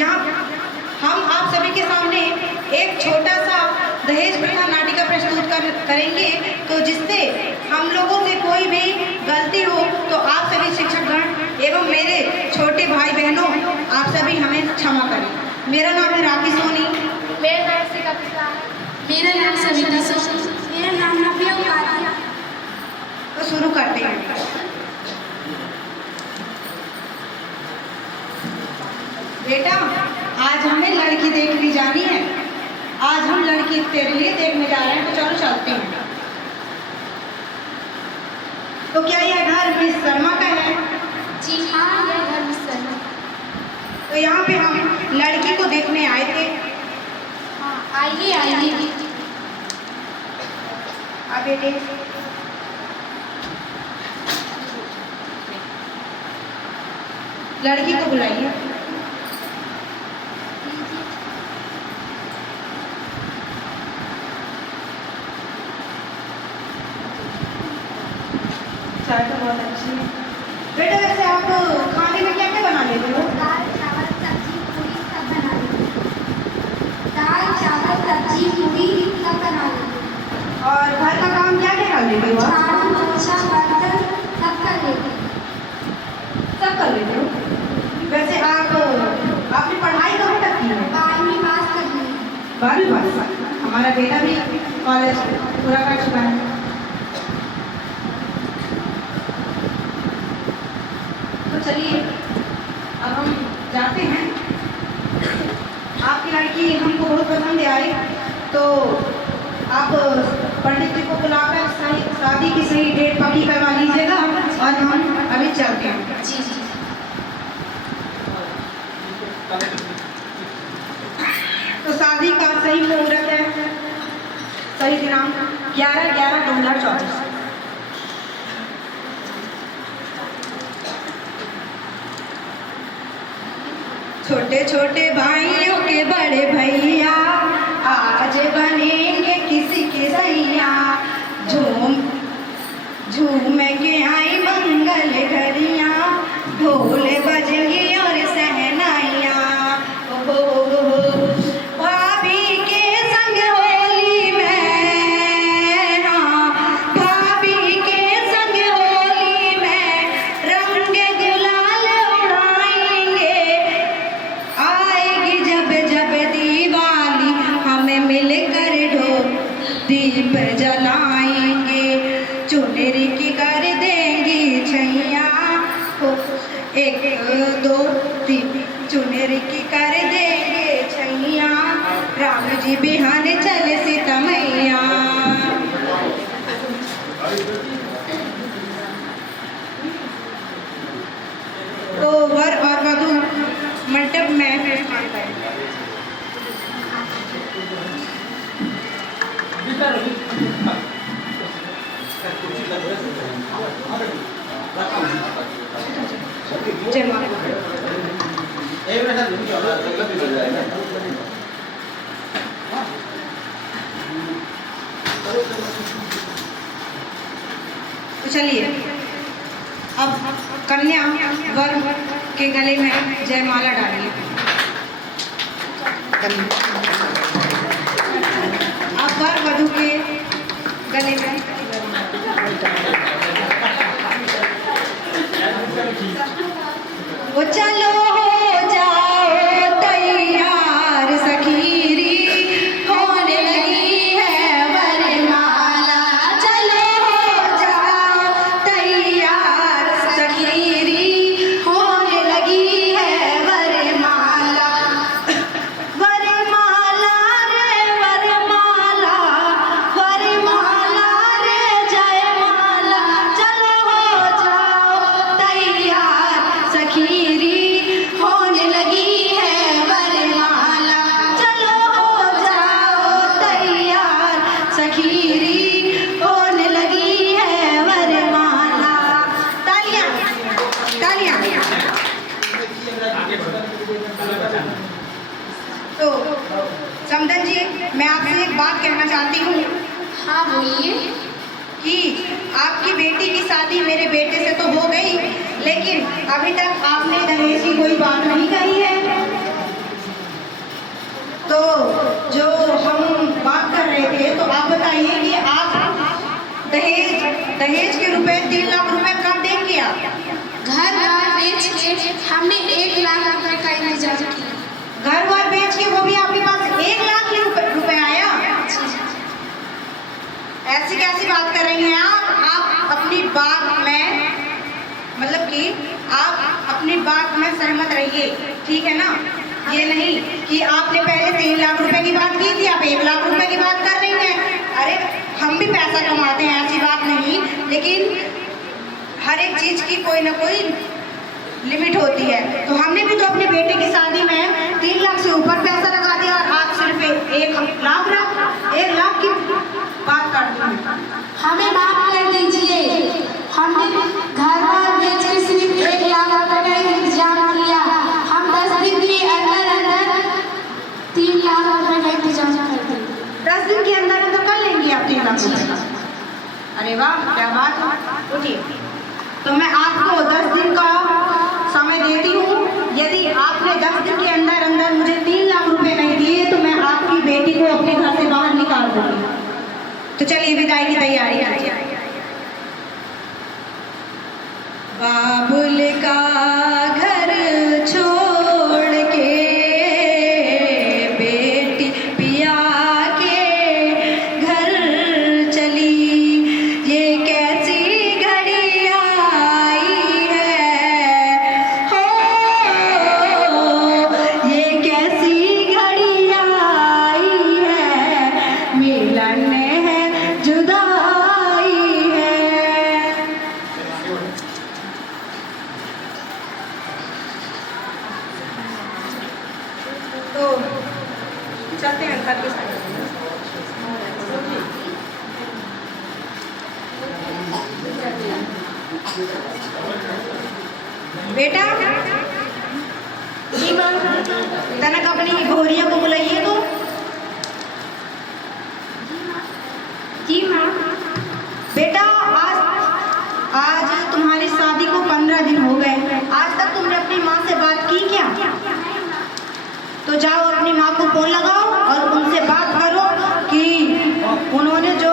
यहाँ हम आप सभी के सामने एक छोटा सा दहेज प्रथा नाटिका प्रस्तुत करेंगे, तो जिससे हम लोगों से कोई भी गलती हो तो आप सभी शिक्षकगण एवं मेरे छोटे भाई बहनों आप सभी हमें क्षमा करें। मेरा नाम है राखी सोनी। मेरा नाम से कविता है। मेरा नाम सविता सोनी। मेरा नाम नव्या उपाध्याय। तो शुरू करते हैं। बेटा, आज हमें लड़की देखने जानी है। आज हम लड़की तेरे लिए देखने जा रहे हैं, तो चलो चलते हैं। तो क्या यह घर मिस शर्मा का है? जी हाँ, यह घर मिस शर्मा। तो यहाँ पे हम लड़की को देखने आए थे। हाँ, आइए आइए। अब बेटे लड़की को बुलाइए। चाय तो बहुत अच्छी है। बेटा, वैसे आप खाने में क्या क्या बना लेते हो? दाल चावल सब्जी पूरी सब बना लेते हैं। दाल चावल सब्जी पूरी सब बना लेते हैं। और घर का काम क्या क्या कर लेते हो? झाड़ू पोछा बर्तन सब कर लेते हैं। सब कर लेते हो। वैसे आप आपने पढ़ाई कहाँ तक की है? 12वीं पास कर ली है। 12वीं पास। हमारा बेटा भी कॉलेज पूरा कर चुका है। तो चलिए अब हम जाते हैं। आपकी लड़की हमको बहुत पसंद आई, तो आप पंडित जी को बुलाकर सही शादी की सही डेट पक्की करवा लीजिएगा और हम अभी चलते हैं। जी जी। तो शादी का सही मुहूर्त है, सही दिनांक 11/11/2024। छोटे छोटे भाइयों के बड़े भैया आज बनेंगे किसी के सैया। झूम झूम के आई मंगल घड़ियाँ, ढोल बजेंगी और सहनाइयाँ। भाभी के संग होली में, हाँ भाभी के संग होली में रंग गुलाल उड़ाएंगे। आएगी जब जब दिवाली हमें मिलकर दीप जलाएंगे। चुनरी की कर देंगी छैया, 1 2 3 चुनरी की कर देंगे छैया। राम जी बिहान चले सीता मैया। तो वर और वधू मंडप में जय मां। तो चलिए अब कन्या वर के गले में जयमाला डालिए। अब वर वधू के गले में वो चलो हो जाओ तैयार सखीरी, होने लगी है वरमाला। चलो हो जाओ तैयार सखीरी, होने लगी है वरमाला। वरमाला रे वरमाला, वरमाला रे जयमाला। चलो हो जाओ तैयार सखीरी, होने लगी है वरमाला। चलो हो जाओ तैयार सखीरी, होने लगी है वरमाला। तालियां तालियां। तो समदन जी, मैं आपसे एक बात कहना चाहती हूँ। हाँ बोलिए। कि आपकी बेटी की शादी मेरे बेटे से तो हो गई, लेकिन अभी तक आपने दहेज की कोई बात नहीं कही है। जो हम बात कर रहे थे, तो आप बताइए कि आप दहेज के रुपए 3 लाख रुपए कब देंगे आप? घर बार बेच के हमने 1 लाख रुपए का इंतजाम किया। घर बार बेच के वो भी आपके पास 1 लाख रुपए आया? ऐसी कैसी बात कर रही हैं आप अपनी बात में, मतलब कि आप अपनी बात में सहमत रहिए, ठीक है ना? ये नहीं कि आपने पहले 3 लाख रुपए की बात की थी, आप 1 लाख रुपए की बात कर रही हैं। अरे हम भी पैसा कमाते हैं, ऐसी बात नहीं, लेकिन हर एक चीज की कोई ना कोई लिमिट होती है। तो हमने भी तो अपने बेटे की शादी में 3 लाख से ऊपर पैसा लगा दिया और आज सिर्फ 1 लाख की बात करती हूँ। हमें माफ कर दीजिए, हमने घर बार बेच के सिर्फ 1 लाख रुपए का इंतजाम किया। हम 10 दिन के अंदर अंदर 3 लाख रुपए का इंतजाम कर देंगे। 10 दिन के अंदर अंदर कर लेंगी आप 3 लाख रुपए का? अरे वाह, क्या बात है। उठिए, तो मैं आपको 10 दिन का समय देती हूँ। यदि आपने 10 दिन के अंदर अंदर मुझे 3 लाख रुपए नहीं दिए तो मैं आपकी बेटी को अपने घर से बाहर निकाल दूंगी। तो चलिए विदाई की तैयारी कीजिए। बाबुल का घर छोड़ के बेटी पिया के घर चली, ये कैसी घड़ी आई है हो, ये कैसी घड़ी आई है, मिलन है जुदाई है। तो चलते हैं अंकल के साथ। बेटा जी माँ, तनक अपनी भोरिया को बुलाइए। तो जी माँ। बेटा आज तुम्हारी शादी को 15 दिन हो गए, आज तक तुमने अपनी माँ से बात की क्या? तो जाओ अपनी माँ को फोन लगाओ और उनसे बात करो कि उन्होंने जो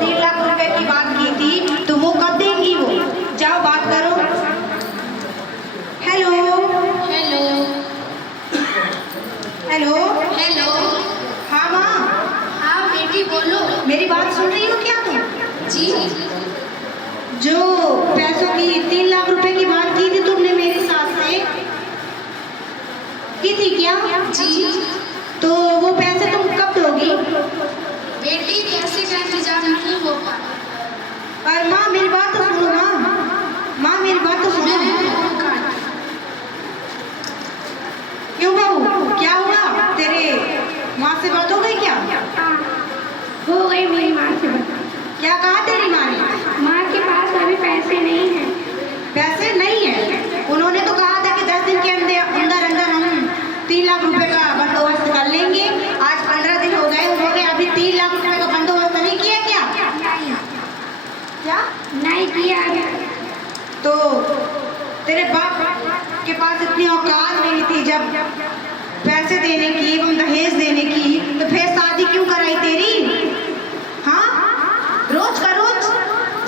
3 लाख रुपए की बात की थी तो वो कब देंगी। वो जाओ बात करो। Hello hello hello hello. हाँ माँ, हाँ बेटी बोलो। मेरी बात सुन रही हो क्या तुम? जी जो पैसों की 3 लाख रुपए की बात की थी तुमने मेरी सास से, की थी क्या? जी। तो वो पैसे तुम कब दोगी? बेटी पैसे का इंतजाम नहीं हो पाता। और माँ मेरी बात तो सुनो, माँ मेरी बात तो सुनो। क्यों बहू, क्या हुआ? तेरे माँ से बात हो गई क्या? हो गई मेरी माँ से बात। क्या कहा तेरी माँ ने? माँ के पास अभी पैसे नहीं हैं। पैसे नहीं है? उन्होंने तो कहा था कि 10 दिन के अंदर अंदर हम 3 लाख रुपए का बंदोबस्त कर लेंगे। आज 15 दिन हो गए, उन्होंने अभी 3 लाख रुपए का बंदोबस्त नहीं किया क्या? क्या नहीं किया। तो तेरे बाप के पास इतनी औकात नहीं थी जब पैसे देने की एवं दहेज देने की, तो फिर शादी क्यों कराई तेरी? हाँ, रोज का रोज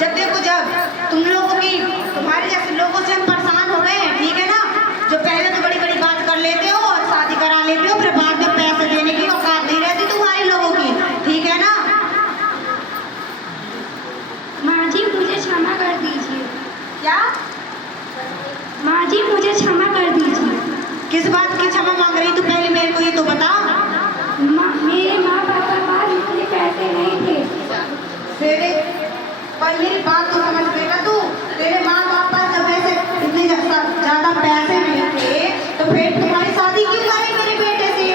जब देखो, जब तुम लोगों की, तुम्हारे जैसे लोगों से हम परेशान हो गए हैं, ठीक है ना? जो पहले तो बड़ी बड़ी बात कर लेते हो और शादी करा लेते हो, फिर बाद में पैसे देने की औकात नहीं रहती तुम्हारे लोगों की, ठीक है ना? माँ जी मुझे क्षमा कर दीजिए। क्या? माँ जी मुझे क्षमा कर दीजिए। किस बात की क्षमा मांग रही तू? पहले मेरे को ये तो बता। मेरे माँ बाप के पास इतने पैसे नहीं थे। तेरे पर मेरी बात तो समझ बेटा तू, तेरे माँ बाप पास जब ऐसे इतने ज्यादा पैसे नहीं थे तो फिर तुम्हारी शादी क्यों करी मेरे बेटे से?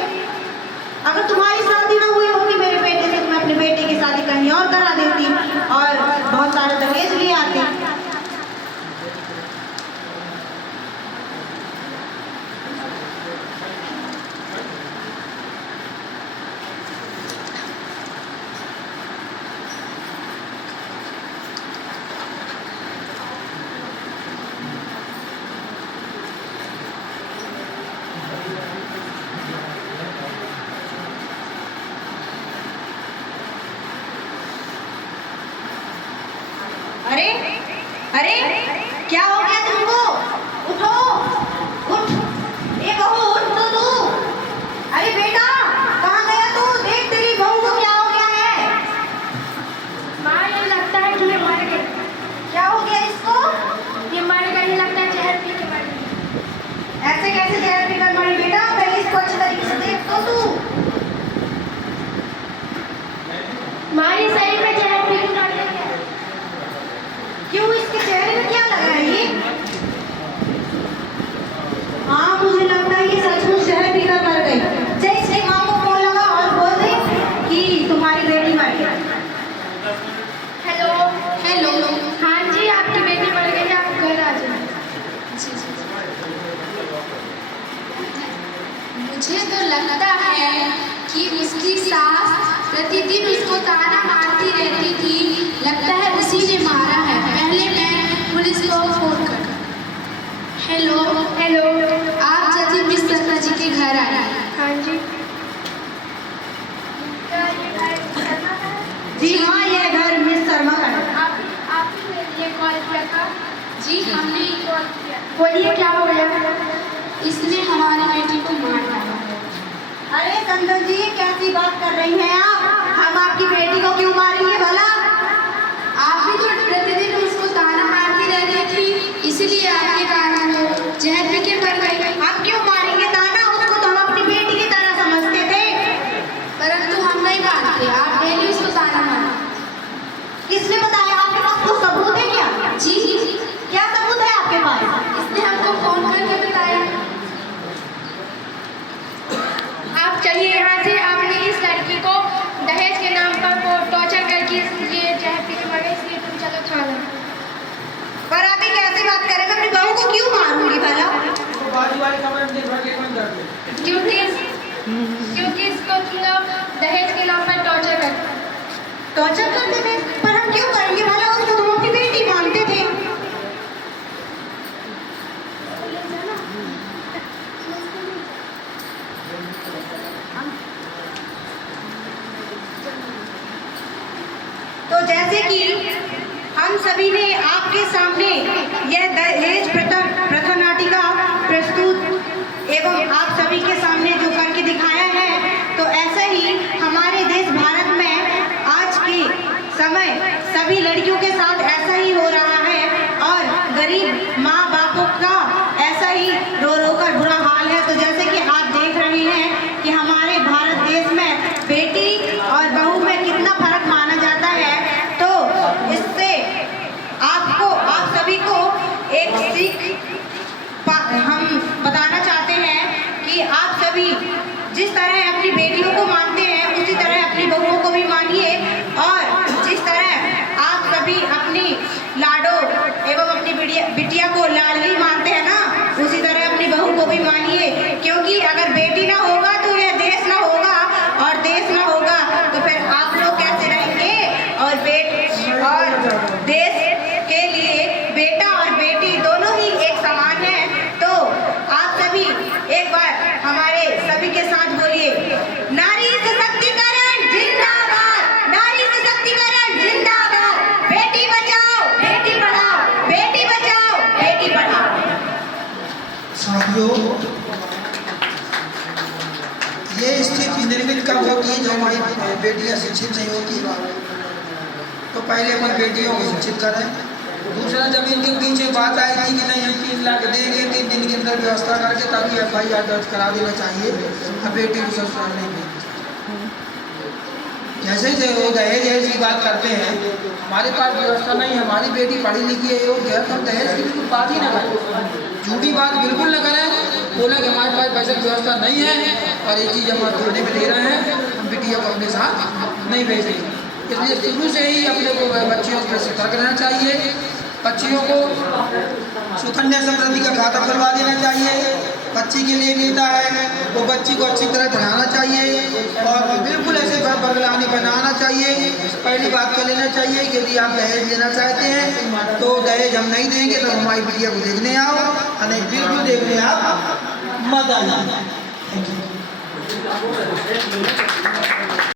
अगर तुम्हारी शादी ना हुई होगी मेरे बेटे से तो मैं अपने बेटे की शादी कहीं और करा देती और बहुत सारे दहेज ले आती। अरे क्या हो गया तुमको? उठो, उठ, ए बहू उठ तो तू। अरे बेटा कहाँ गया तू? देख तेरी बहू को क्या हो गया है। माँ ये लगता है कि ये मर गई। क्या हो गया इसको? ये मर गई, लगता है जहर पी के मर गई। ऐसे कैसे जहर पीकर मरी बेटा? पहले इसको अच्छी तरीके से देख तो तू। माँ ये सही में जहर पी के मर गई है। क्यों, इसके चेहरे में क्या लगा है ये? हाँ मुझे लगता है ये सचमुच जहर पीकर मर गई। जय इसकी माँ को फोन लगा और बोल दे कि तुम्हारी बेटी मर गई। Hello hello. हाँ जी, आपकी बेटी मर गई है, आप घर आ जाए। मुझे तो लगता है कि उसकी सास प्रतिदिन उसको ताना मारती रहती थी। लगता है उसी ने मारा है। पहले मैं पुलिस को फोन कर। हेलो। हेलो आप जल्दी मिस शर्मा जी के घर आए। हाँ जी। जी हाँ, यह घर मिस शर्मा का है। आप ही ने ये कॉल किया था? जी हमने ही कॉल किया। बोलिए क्या हो गया? इसने हमारी बेटी को मार डाला। अरे संदर जी कैसी बात कर रही हैं आप? हम आपकी बेटी को क्यों मारेंगे भला? आप भी तो प्रतिदिन उसको ताना मारती रहती थी, इसलिए आपके कारण वो जहर पी के मर गई। हम क्यों मारेंगे ताना? उसको तो हम अपनी बेटी की तरह समझते थे। परंतु हम नहीं मानते, आप डेली उसको ताना मारते। किसने बताया? आपके पास कोई सबूत है क्या? जी क्या सबूत है आपके पास? इसने हमको फोन करके बताया। आप चलिए यहाँ से। आपने इस लड़की को दहेज के नाम पर वो टॉर्चर करके ये जहर पी के मर गई, इसलिए तुम चलो थाना। पर आप ये कैसे बात कर रहे हैं? मैं अपनी बहू को क्यों मारूंगी भला? बाजू वाले कमरे में दिन भर के बंद कर दे। क्योंकि इसको तुम लोग दहेज के नाम पर टॉर्चर करते। टॉर्चर करते थे? पर हम क्यों करेंगे भला? उसको तुम अपनी बेटी मानते थे। तो जैसे कि हम सभी ने आपके सामने यह दहेज प्रथा नाटिका प्रस्तुत एवं आप सभी के सामने जो करके दिखाया है, तो ऐसे ही हमारे देश भारत में आज के समय सभी लड़कियों के साथ ऐसा ही हो रहा है और गरीब माँ बापों का ऐसा ही रो रो कर बुरा हाल है। तो जैसे कि आप देख रहे हैं कि हमारे भारत देश में बेटी और बहू में कितना फर्क माना जाता है, तो इससे आपको, आप सभी को एक सीख हम बताना चाहते हैं कि आप सभी जिस तरह अपनी बेटियों को मानते हैं, उसी तरह अपनी बहुओं को भी मानिए। और जिस तरह आप सभी अपनी लाडो एवं अपनी बिटिया को लाडली मानते हैं ना, उसी तरह अपनी बहू को भी मानिए। क्योंकि अगर बेटी ना होगा तो यह देश ना होगा, और देश ना होगा तो फिर आप लोग कैसे रहेंगे? और देश के लिए बेटा और बेटी दोनों ही एक समान है। तो आप सभी एक बार हमारे सभी के साथ बोलिए, नारी सशक्तिकरण जिंदाबाद, नारी सशक्तिकरण जिंदाबाद, बेटी बचाओ बेटी पढ़ाओ, बेटी बचाओ बेटी पढ़ाओ। साथियों, ये स्थिति निर्मित कब होती है? जो हमारी बेटियां शिक्षित नहीं होती। तो पहले अपन बेटियों को शिक्षित करें। दूसरा, जब इनके पीछे बात आई थी कि नहीं हम 3 लाख देंगे, 3 दिन के अंदर व्यवस्था करके, ताकि FIR दर्ज करा देना चाहिए। अब बेटी को ससुराल नहीं भेजना। जैसे ही वो दहेज की बात करते हैं, हमारे पास व्यवस्था नहीं, हमारी बेटी पढ़ी लिखी है, योग्य है, तो हम दहेज की बिल्कुल बात ही ना करें, झूठी बात बिल्कुल न करें। बोला कि हमारे पास पैसे की व्यवस्था नहीं है और ये चीज़ हम थाने में ले रहे हैं, हम बिटिया को अपने साथ नहीं भेजेंगे। इसलिए शुरू से ही अपने को बच्चियों से सतर्क रहना चाहिए। बच्चियों को सुकन्या समृद्धि का खाता खुलवा देना चाहिए। बच्ची के लिए मिलता है वो बच्ची को अच्छी तरह पढ़ाना चाहिए और बिल्कुल ऐसे घर बदलाने बनाना चाहिए। पहली बात कर लेना चाहिए कि यदि आप दहेज लेना चाहते हैं तो दहेज हम नहीं देंगे, तो हमारी बिटिया को देखने आओ, और नहीं बिल्कुल देखने आप मत आना।